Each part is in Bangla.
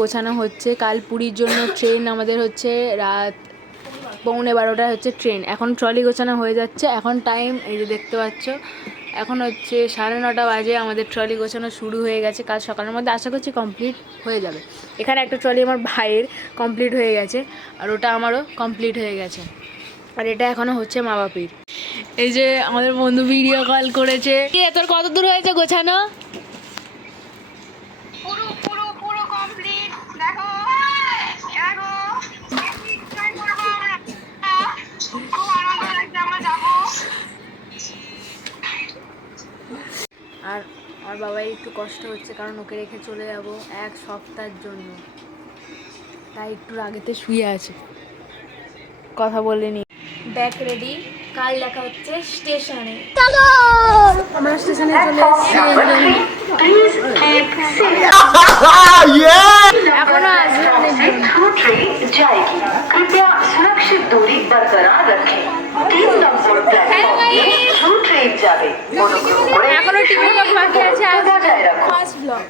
গোছানো হচ্ছে। কাল পুরীর জন্য ট্রেন আমাদের হচ্ছে রাত 11:15 হচ্ছে ট্রেন। এখন ট্রলি গোছানো হয়ে যাচ্ছে। এখন টাইম এই যে দেখতে পাচ্ছ, এখন হচ্ছে 9:30 বাজে। আমাদের ট্রলি গোছানো শুরু হয়ে গেছে। কাল সকালের মধ্যে আশা করছি কমপ্লিট হয়ে যাবে। এখানে একটা ট্রলি আমার ভাইয়ের কমপ্লিট হয়ে গেছে, আর ওটা আমারও কমপ্লিট হয়ে গেছে, আর এটা এখনও হচ্ছে মা বাপির। এই যে আমাদের বন্ধু ভিডিও কল করেছে। তোর কত দূর হয়েছে গোছানো? আর আমার বাবাই একটু কষ্ট হচ্ছে, কারণ ওকে রেখে চলে যাব 1 সপ্তাহের জন্য, তাই একটু আগেতে শুয়ে আছে, কথা বলেনি। ব্যাগ রেডি, কাল দেখা হচ্ছে স্টেশনে। আমরা স্টেশনে চলে এসেছি। এখনো আসবে অনেকজন। এখনো টিকিট বাকি আছে। First vlog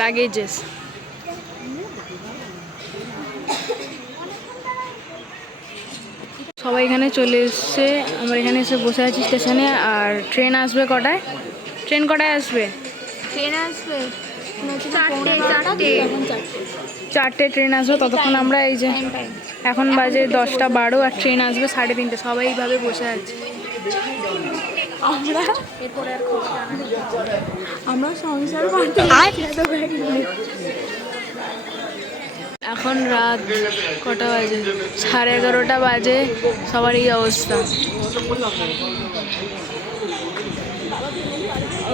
luggages. সবাই এখানে চলে এসছে। আমরা এখানে এসে বসে আছি স্টেশনে। আর ট্রেন আসবে কটায়? ট্রেন কটায় আসবে? ট্রেন আসবে 4টে ট্রেন আসবে। ততক্ষণ আমরা এই যে এখন বাজে 10:12 আর ট্রেন আসবে 3:30। সবাই এইভাবে বসে আছে। আমরা সংসার এখন রাত কটা বাজে? 11:30 বাজে। সবার এই অবস্থা।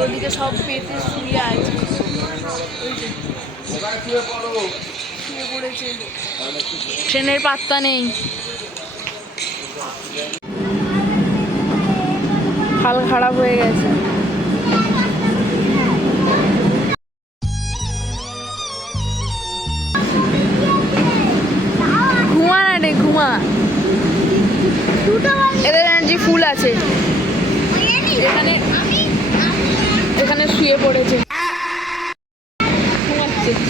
ওদিকে সব পেতে শুয়ে আছে, শুয়ে পড়েছে। ট্রেনের পাত্তা নেই। হাল খারাপ হয়ে গেছে। ঘুমা না রে, ঘুমা। এদের এনার্জি ফুল আছে। এখানে এখানে শুয়ে পড়েছে,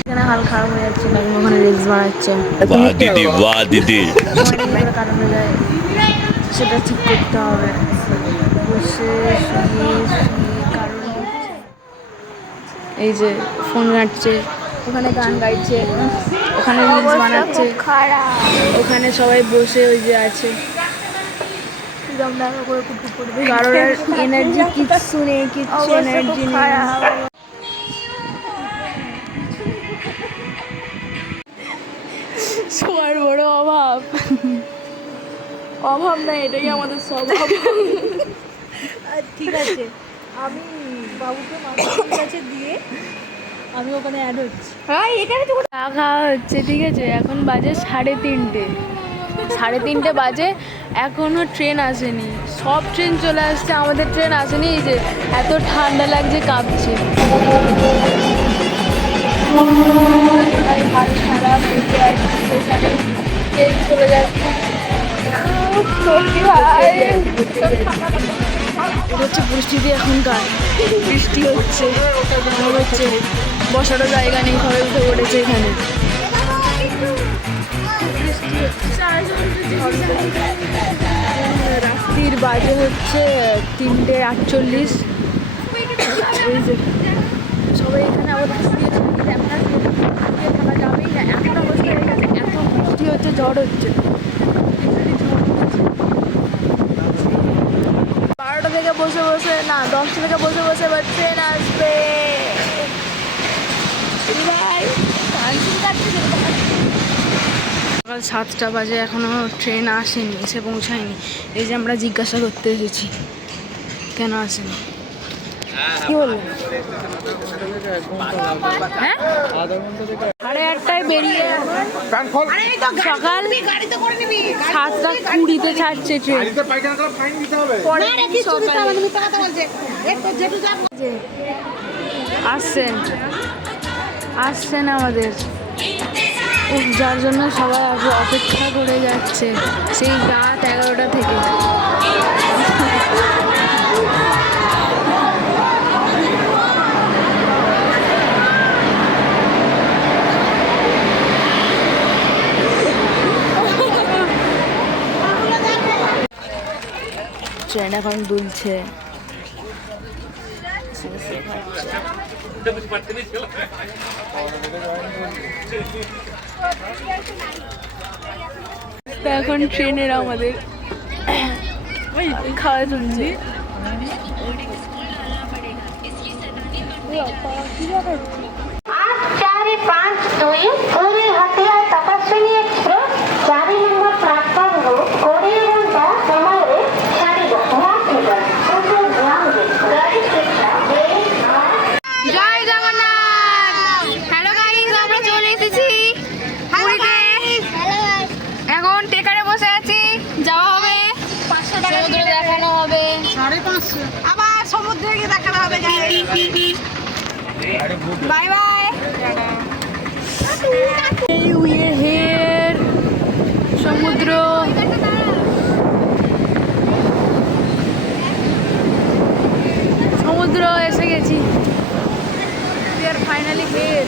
এখানে হাল খারাপ হয়ে যাচ্ছে। ওখানে রিলস বানাচ্ছে। কাটানো যায় সেটা ঠিক করতে হবে। বসে কারণ এই যে ফোন ঘাঁটছে, ওখানে গান গাইছে, ওখানে রিলস বানাচ্ছে, ওখানে সবাই বসে ওই যে আছে। কারোর এনার্জি কিচ্ছু নেই, কিচ্ছু এনার্জি নেই। সবার বড় অভাব। অভাব না, এটাই আমাদের স্বভাব। ঠিক আছে, আমি বাবুকে মামার কাছে দিয়ে আমি ওখানে অ্যাড হচ্ছি। হ্যাঁ, এখানে তো চা খাওয়া হচ্ছে, ঠিক আছে। এখন বাজে 3:30। 3:30 বাজে, এখনো ট্রেন আসেনি। সব ট্রেন চলে আসছে, আমাদের ট্রেন আসেনি। এই যে এত ঠান্ডা লাগছে, কাঁপছে। চলে যাচ্ছে। এটা হচ্ছে পরিস্থিতি এখনকার। বৃষ্টি হচ্ছে, হচ্ছে, বসারও জায়গা নেই, সবাই উঠে পড়েছে এখানে। রাত্রির বাজে হচ্ছে 3:48। এই যে সবাই এখানে আমাদের শুয়েছে, এখন আর থাকা যাবেই না, এমন অবস্থা হয়ে গেছে। এত বৃষ্টি হচ্ছে, ঝড় হচ্ছে। 12টা থেকে বসে বসে, না 10টা থেকে বসে বসে এবার ট্রেন আসবে। সকাল 7টা বাজে, এখনো ট্রেন আসেনি, এসে পৌঁছায়নি। এই যে আমরা জিজ্ঞাসা করতে এসেছি কেন আসেনি। কি বললো? হ্যাঁ, 8:30টায় বেরিয়ে সকাল 7:20 ছাড়ছে ট্রেন। আসছেন আমাদের, যার জন্য সবাই অপেক্ষা করে যাচ্ছে সেই রাত 11টা থেকে। ট্রেন এখন দুলছে। তো এখন ট্রেনের আমাদের খাওয়া চলছে। आज 4-5-2 पूरी हटिया तपस्विनी एक्सप्रेस 4 नंबर प्लाटफर्म रो 20 घंटा समय रे छाड़िबो यात्रीगण ओके ध्यान दे गाड़ी शिक्षा জয় জগন্নাথ। হ্যালো গাইস, আমরা চলে এসেছি পুরীতে। এখন টেকারে বসে আছি, যাওয়া হবে, সমুদ্র দেখানো হবে। 550 আবার সমুদ্রে গিয়ে দেখানো হবে। Bye bye. We are here, সমুদ্র। সমুদ্র এসে গেছি। We are finally here.